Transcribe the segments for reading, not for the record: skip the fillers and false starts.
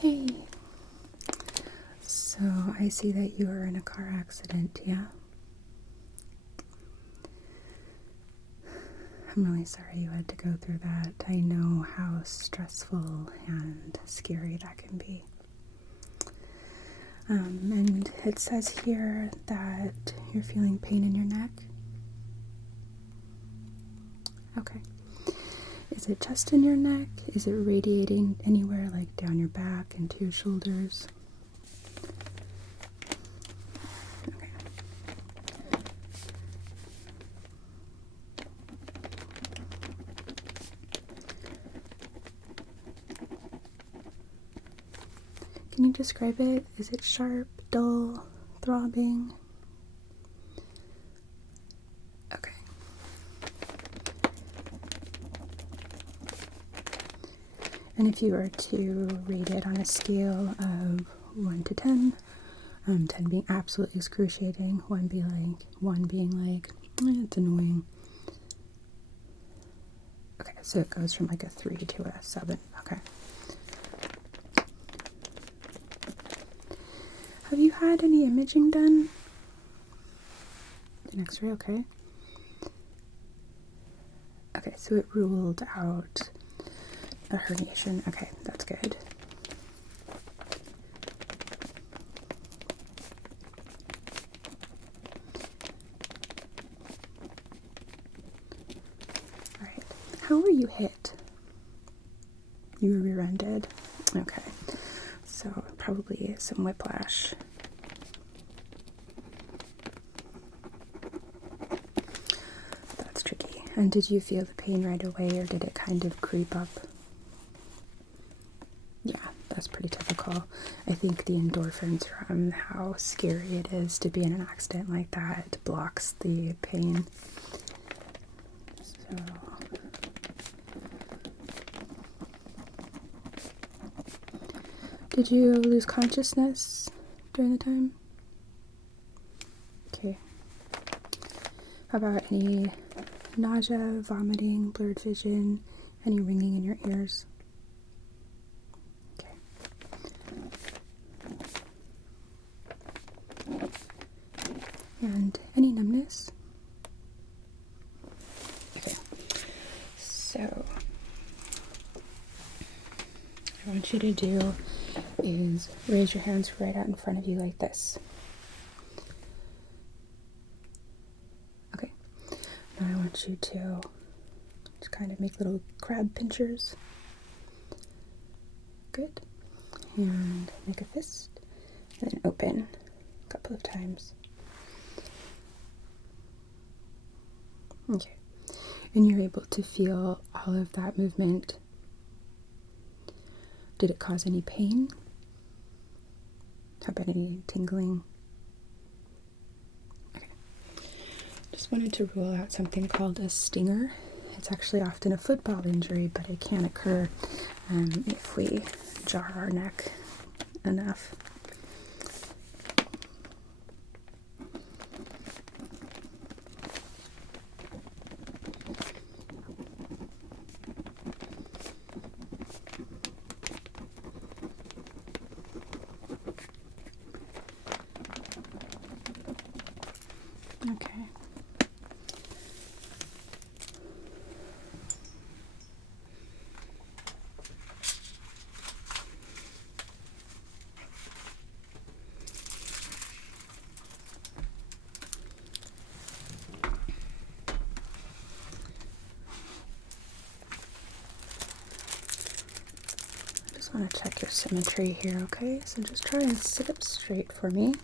Hey, so I see that you were in a car accident, yeah? I'm really sorry you had to go through that. I know how stressful and scary that can be. And it says here that you're feeling pain in your neck. Okay. Is it just in your neck? Is it radiating anywhere, like down your back, into your shoulders? Okay. Can you describe it? Is it sharp, dull, throbbing? Okay. And if you were to rate it on a scale of 1 to 10, 10 being absolutely excruciating, 1 being like, it's annoying. Okay, so it goes from like a 3 to a 7. Okay. Have you had any imaging done? An X-ray, okay. Okay, so it ruled out a herniation. Okay, that's good. Alright, how were you hit? You were rear-ended? Okay, so probably some whiplash. That's tricky. And did you feel the pain right away, or did it kind of creep up? Yeah, that's pretty typical. I think the endorphins from how scary it is to be in an accident like that blocks the pain. So did you lose consciousness during the time? Okay. How about any nausea, vomiting, blurred vision, any ringing in your ears? Okay. And any numbness? Okay. So what I want you to do is raise your hands right out in front of you like this. Okay. Now I want you to just kind of make little crab pinchers. Good. And make a fist. And then open a couple of times. Okay. And you're able to feel all of that movement. Did it cause any pain? How about any tingling? Okay. Just wanted to rule out something called a stinger. It's actually often a football injury, but it can occur if we jar our neck enough. Okay. I just want to check your symmetry here, okay? So just try and sit up straight for me.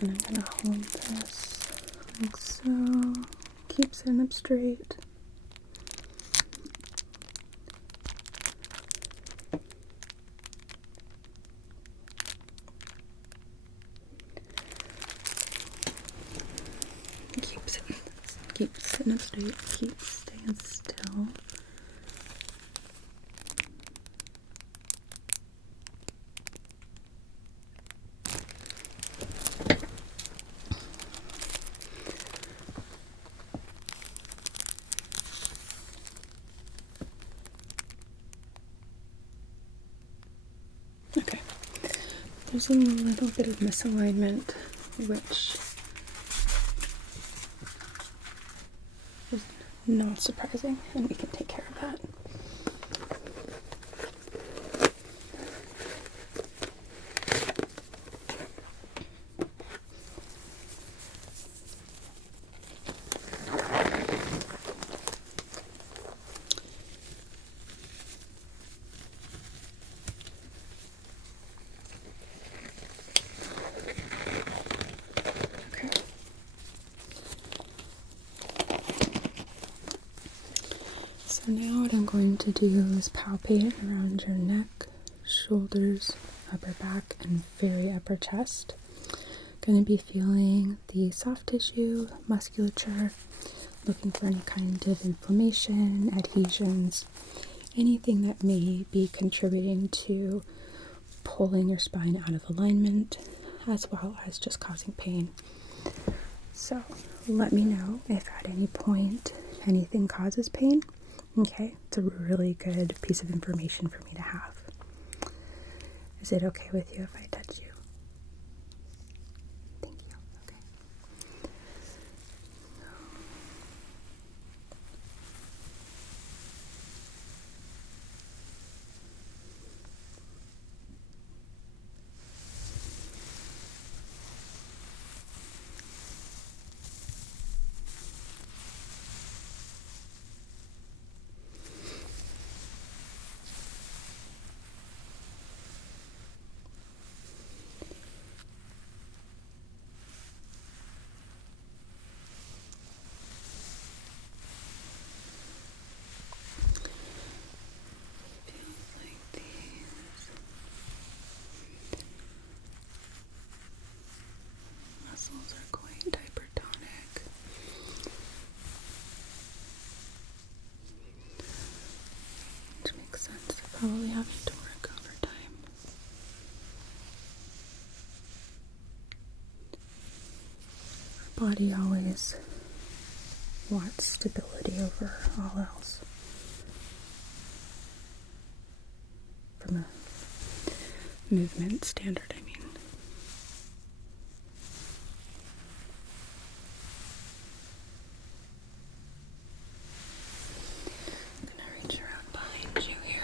And I'm going to hold this like so. Keep sitting up straight. Keep sitting up straight. Keep staying still. Okay. There's a little bit of misalignment, which is not surprising, and we can take care of that. So now what I'm going to do is palpate around your neck, shoulders, upper back, and very upper chest. Going to be feeling the soft tissue, musculature, looking for any kind of inflammation, adhesions, anything that may be contributing to pulling your spine out of alignment, as well as just causing pain. So let me know if at any point anything causes pain. Okay, it's a really good piece of information for me to have. Is it okay with you if I touch you? Thank you. Okay. Muscles are quite hypertonic. Which makes sense. They're probably having to work overtime. Our body always wants stability over all else. From a movement standard, I mean. I'm gonna reach around behind you here.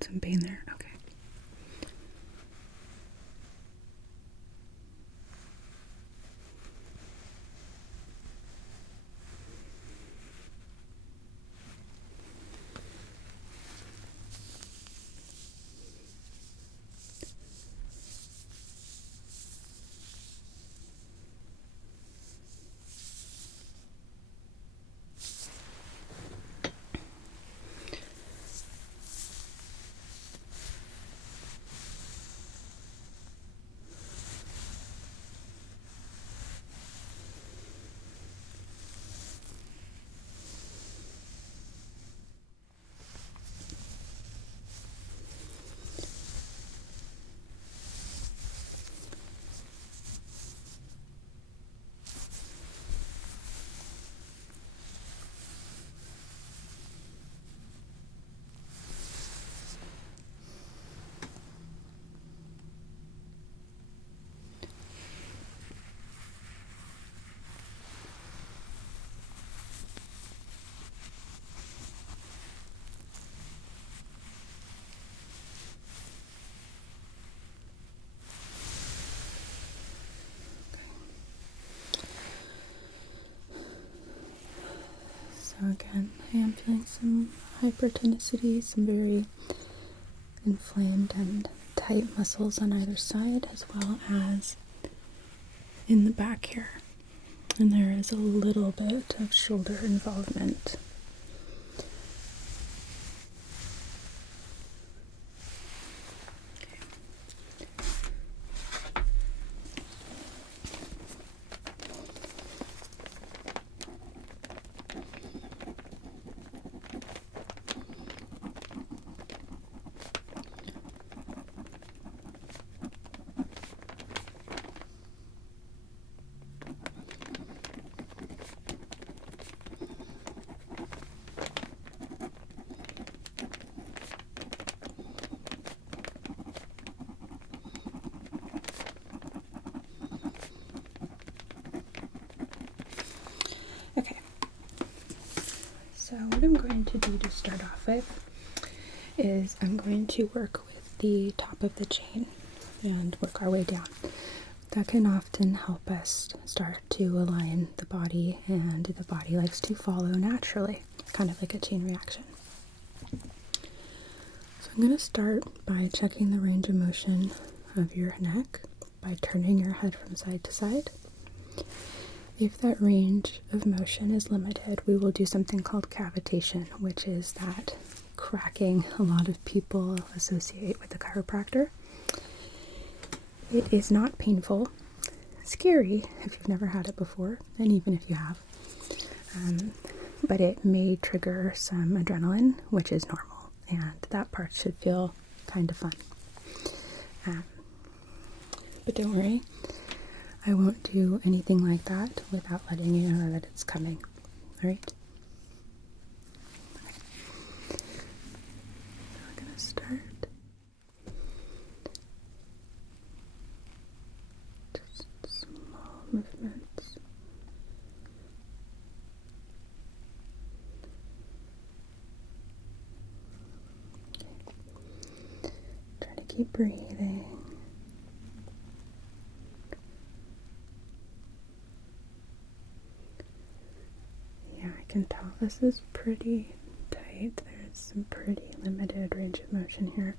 Some pain there? Okay. So again, I am feeling some hypertonicity, some very inflamed and tight muscles on either side, as well as in the back here. And there is a little bit of shoulder involvement. going to do to start off with is I'm going to work with the top of the chain and work our way down. That can often help us start to align the body, and the body likes to follow naturally, kind of like a chain reaction. So I'm going to start by checking the range of motion of your neck by turning your head from side to side. If that range of motion is limited, we will do something called cavitation, which is that cracking a lot of people associate with the chiropractor. It is not painful, scary if you've never had it before, and even if you have, but it may trigger some adrenaline, which is normal, and that part should feel kind of fun. But don't worry, I won't do anything like that without letting you know that it's coming. Alright? Okay. So we're going to start. Just small movements. Okay. Try to keep breathing. I can tell this is pretty tight. There's some pretty limited range of motion here.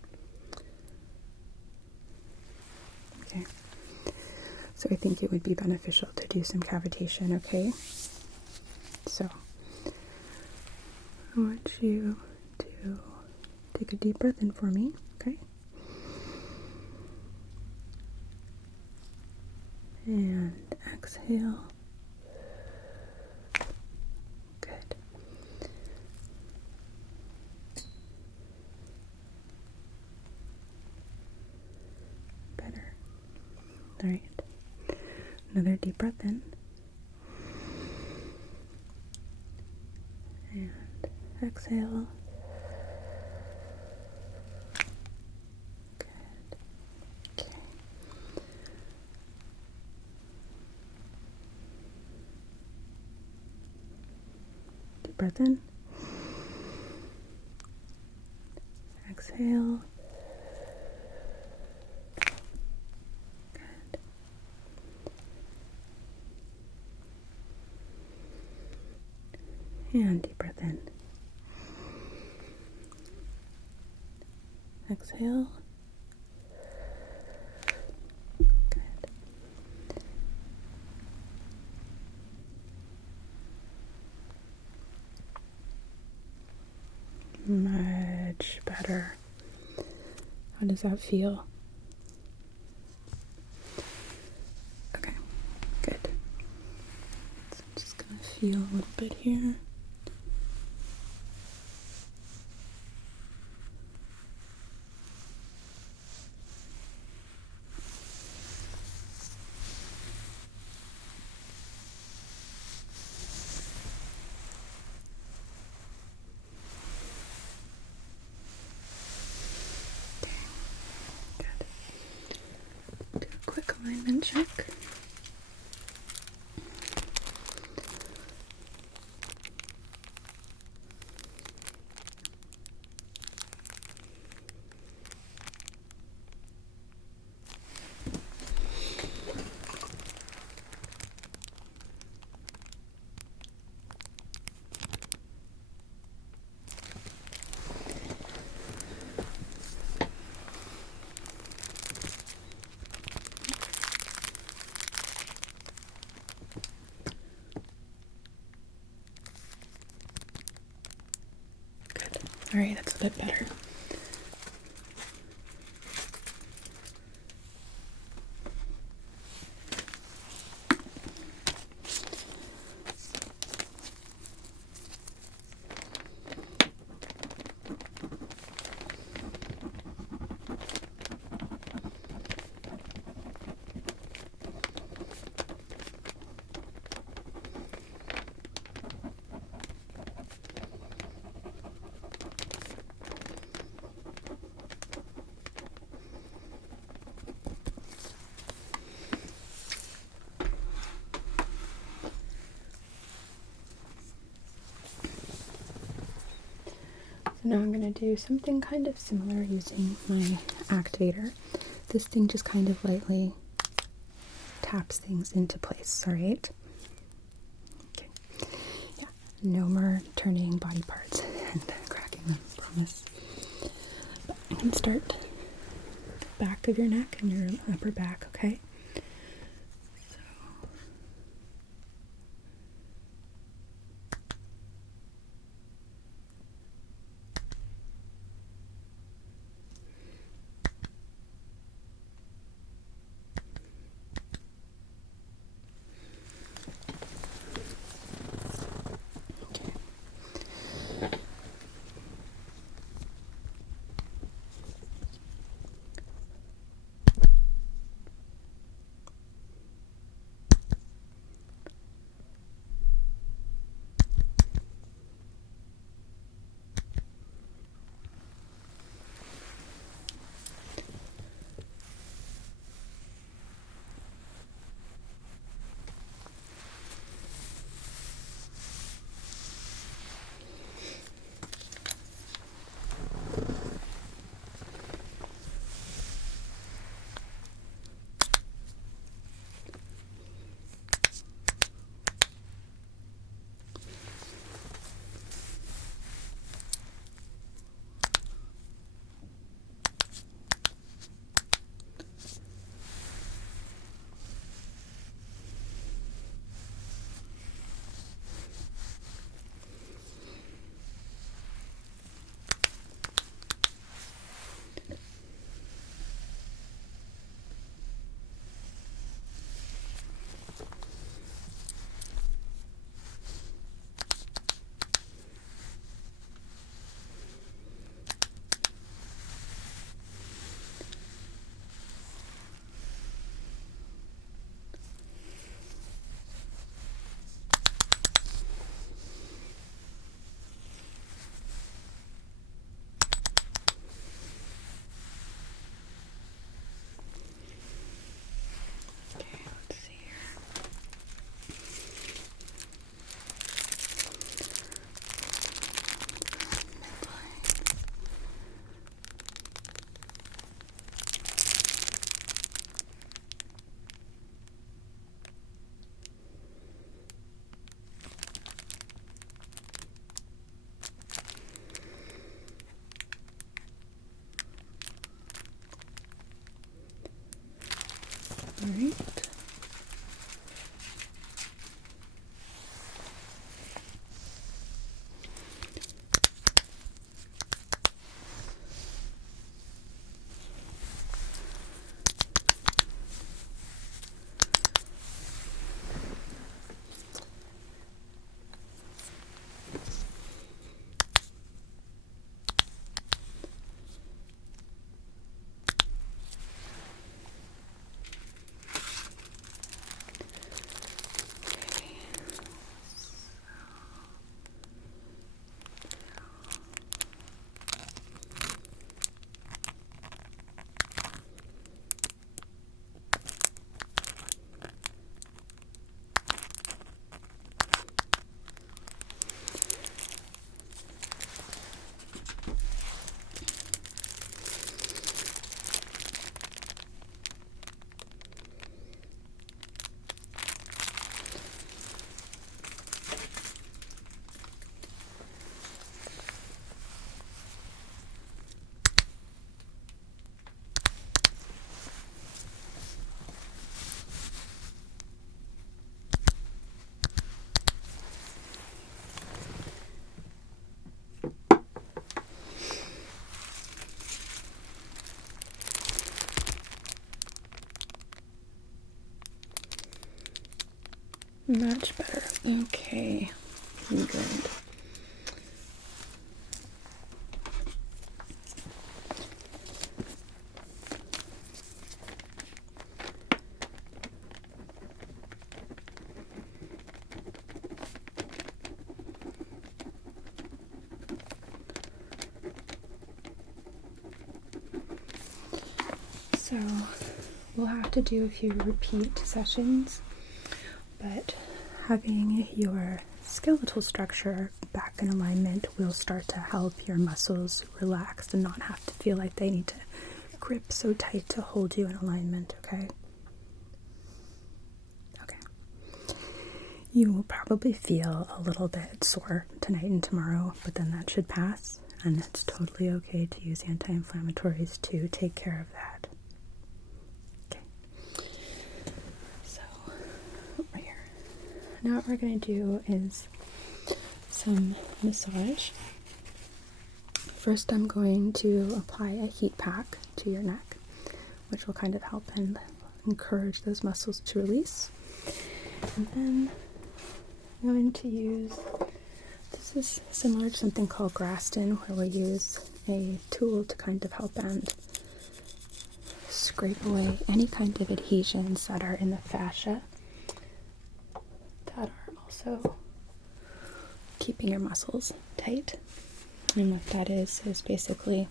Okay, so I think it would be beneficial to do some cavitation, okay? So, I want you to take a deep breath in for me, okay? And exhale. Alright, another deep breath in, and exhale. Good. Okay. Deep breath in, exhale. And deep breath in. Exhale. Good. Much better. How does that feel? Okay, good. So I'm just gonna feel a little bit here. Alignment check. All right, that's a bit better. Now I'm going to do something kind of similar using my activator. This thing just kind of lightly taps things into place, alright? Okay. Yeah, no more turning body parts and cracking them, promise. But I'm going to start back of your neck and your upper back, okay? All right. Much better. Okay. Good. So we'll have to do a few repeat sessions, but having your skeletal structure back in alignment will start to help your muscles relax and not have to feel like they need to grip so tight to hold you in alignment, okay? Okay. You will probably feel a little bit sore tonight and tomorrow, but then that should pass, and it's totally okay to use anti-inflammatories to take care of that. Okay. So, over here. Now what we're going to do is some massage. First I'm going to apply a heat pack to your neck, which will kind of help and encourage those muscles to release. And then I'm going to use, this is similar to something called Graston, where we use a tool to kind of help and scrape away any kind of adhesions that are in the fascia that are also keeping your muscles tight. And what that is basically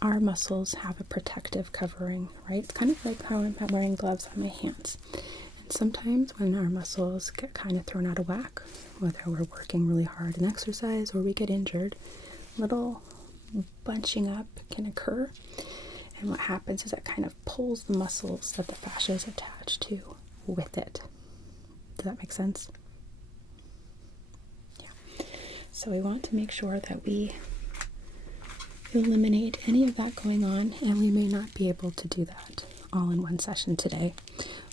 our muscles have a protective covering, right? It's kind of like how I'm wearing gloves on my hands. And sometimes when our muscles get kind of thrown out of whack, whether we're working really hard in exercise or we get injured, little bunching up can occur. And what happens is it kind of pulls the muscles that the fascia is attached to with it. Does that make sense? Yeah. So we want to make sure that we eliminate any of that going on, and we may not be able to do that all in one session today,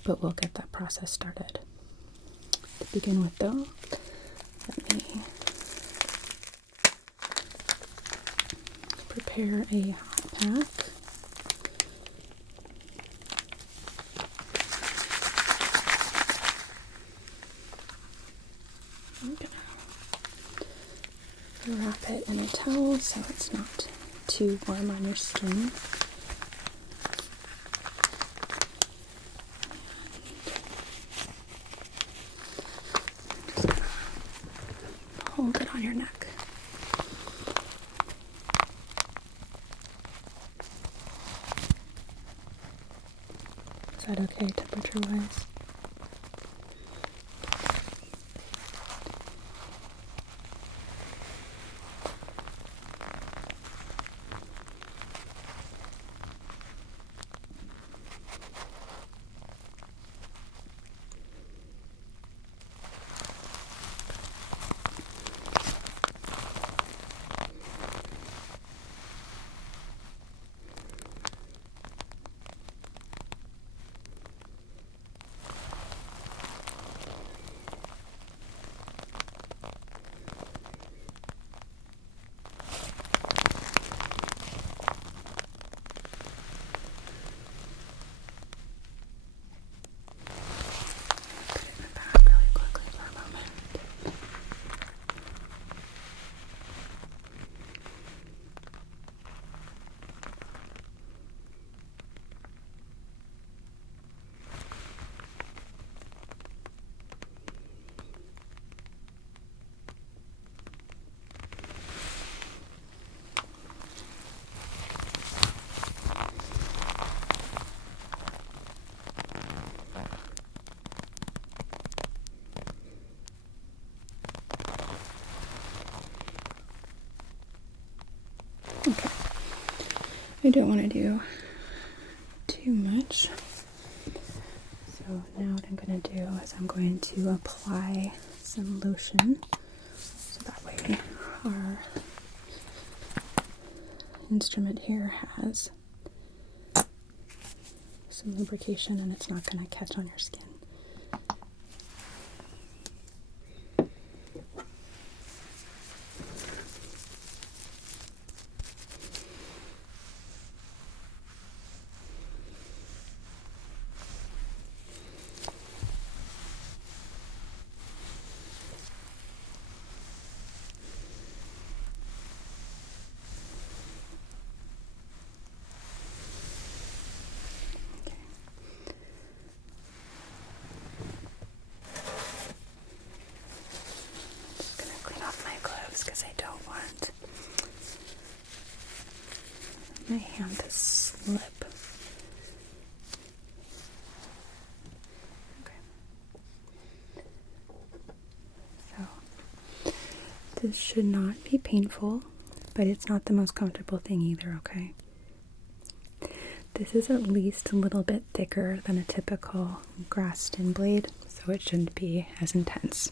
but we'll get that process started. To begin with though, let me prepare a hot pack. I'm gonna wrap it in a towel so it's not too warm on your skin. Just gonna hold it on your neck. Is that okay temperature-wise? Okay, I don't want to do too much. So now what I'm going to do is I'm going to apply some lotion so that way our instrument here has some lubrication and it's not going to catch on your skin. Because I don't want my hand to slip. Okay. This should not be painful, but it's not the most comfortable thing either, okay? This is at least a little bit thicker than a typical Graston blade, so it shouldn't be as intense.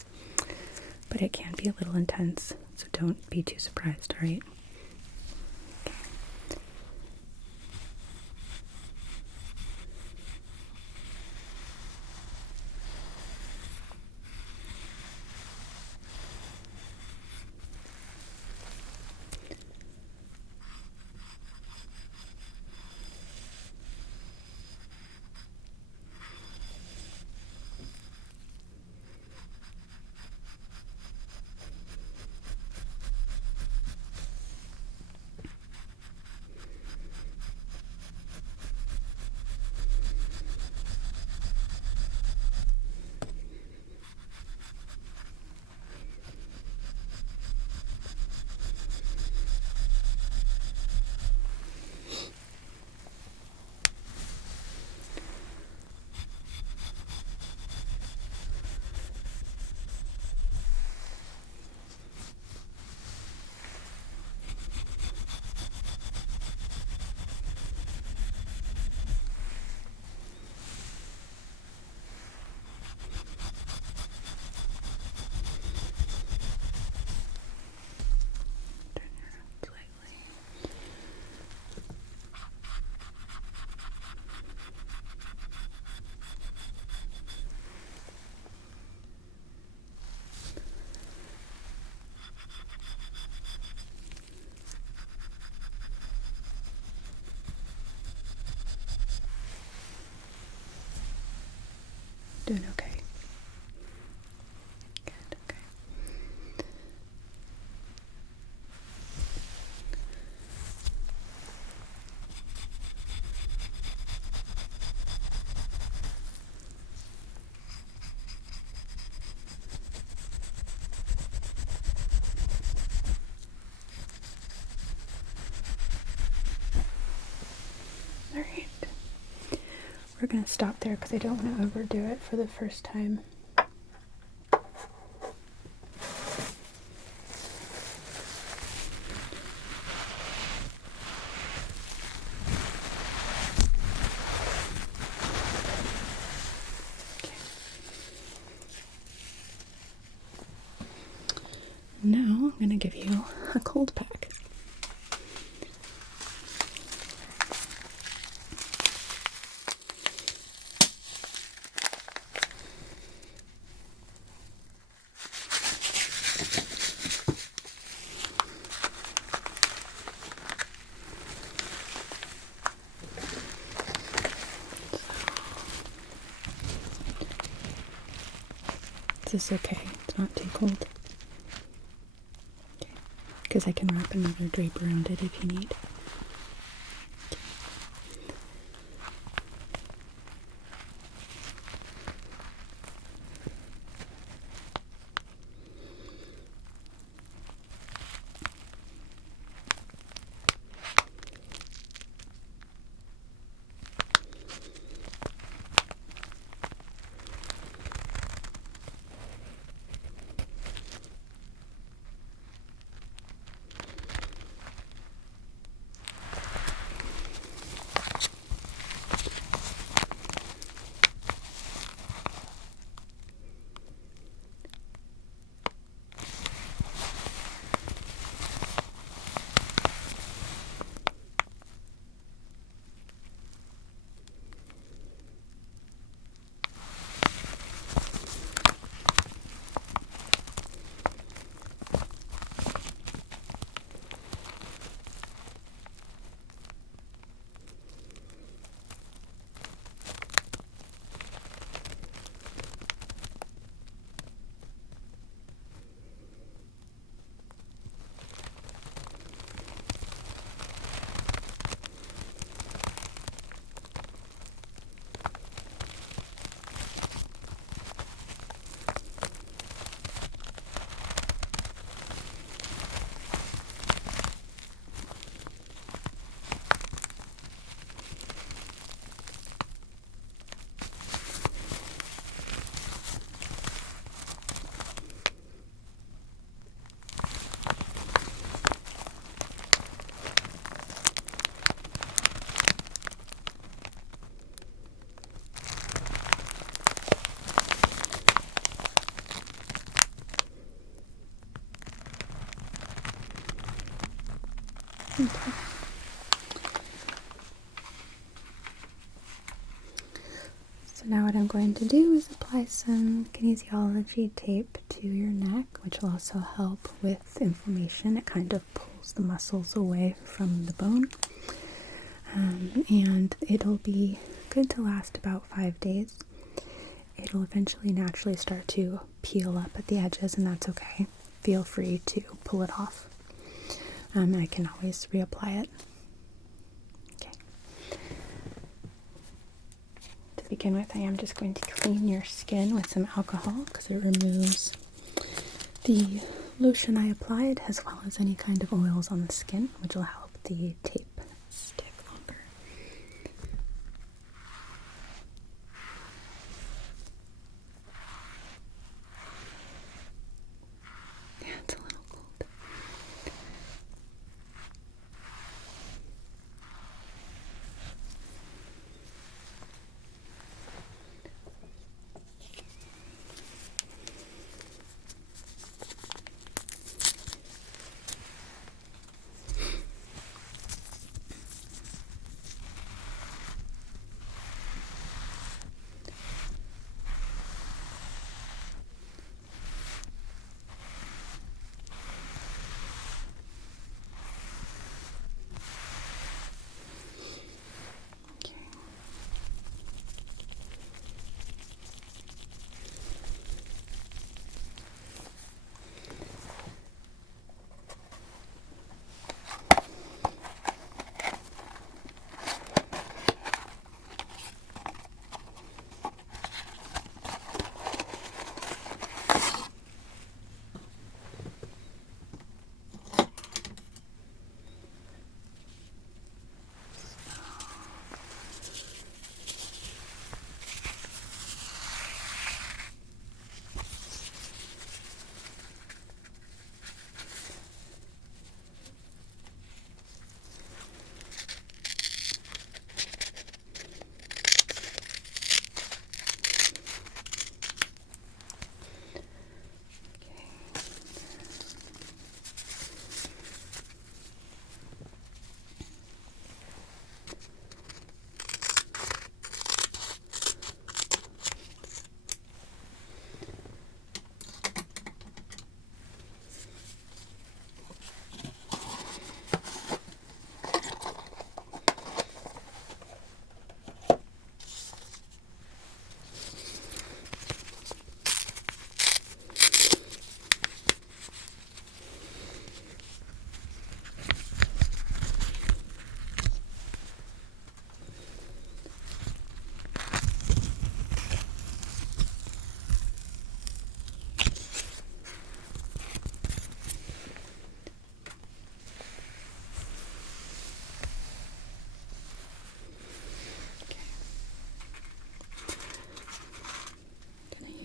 But it can be a little intense, so don't be too surprised, alright? Doing okay. Good, okay. Alright. We're going to stop there because I don't want to overdo it for the first time. Now I'm going to give you a cold pack. Is this okay? It's not too cold? Because I can wrap another drape around it if you need. Okay. So now what I'm going to do is apply some kinesiology tape to your neck, which will also help with inflammation. It kind of pulls the muscles away from the bone. And it'll be good to last about 5 days. It'll eventually naturally start to peel up at the edges, and that's okay. Feel free to pull it off. I can always reapply it. Okay. To begin with, I am just going to clean your skin with some alcohol because it removes the lotion I applied as well as any kind of oils on the skin, which will help the tape stick longer. Yeah, it's a little cold.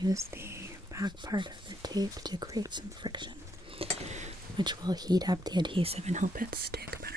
Use the back part of the tape to create some friction, which will heat up the adhesive and help it stick better.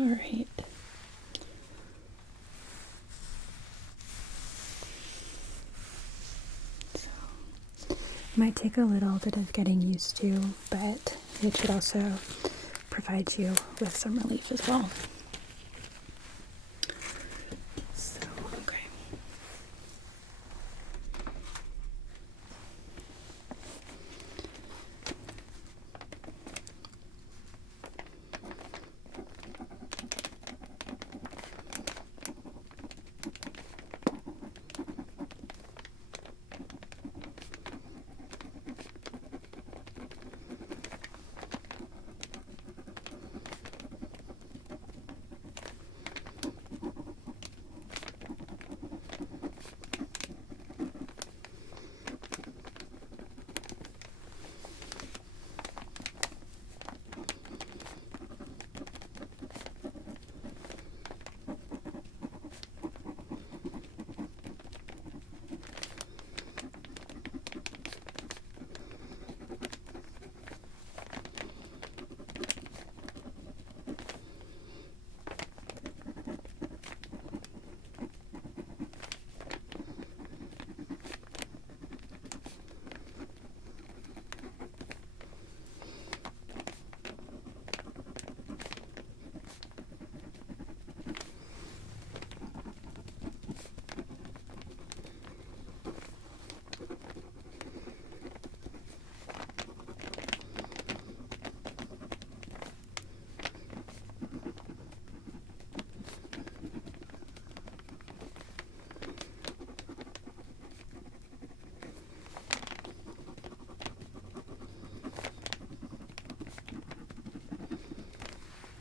All right. So, it might take a little bit of getting used to, but it should also provide you with some relief as well. So, okay.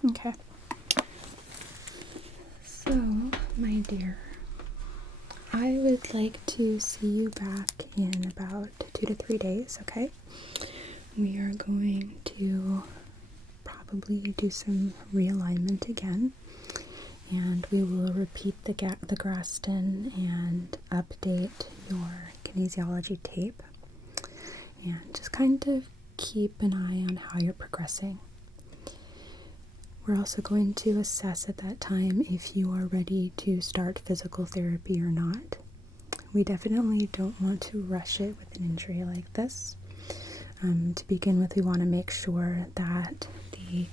Okay. So, my dear, I would like to see you back in about 2 to 3 days, okay? We are going to probably do some realignment again, and we will repeat the Graston and update your kinesiology tape, and just kind of keep an eye on how you're progressing. We're also going to assess at that time if you are ready to start physical therapy or not. We definitely don't want to rush it with an injury like this. To begin with, we want to make sure that the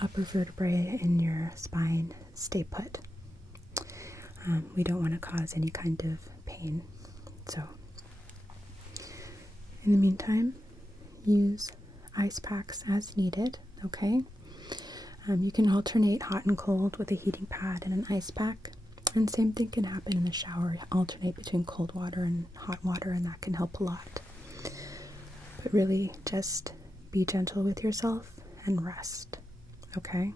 upper vertebrae in your spine stay put. We don't want to cause any kind of pain. So, in the meantime, use ice packs as needed, okay? You can alternate hot and cold with a heating pad and an ice pack. And same thing can happen in the shower. Alternate between cold water and hot water, and that can help a lot. But really, just be gentle with yourself and rest, okay?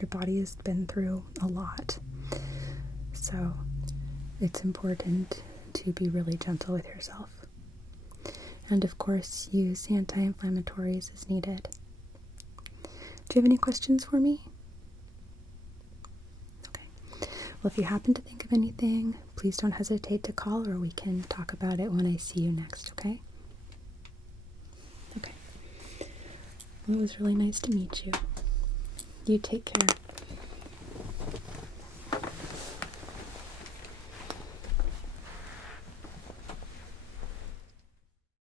Your body has been through a lot. So it's important to be really gentle with yourself. And of course, use anti-inflammatories as needed. Do you have any questions for me? Okay. Well, if you happen to think of anything, please don't hesitate to call, or we can talk about it when I see you next, okay? Okay. Well, it was really nice to meet you. You take care.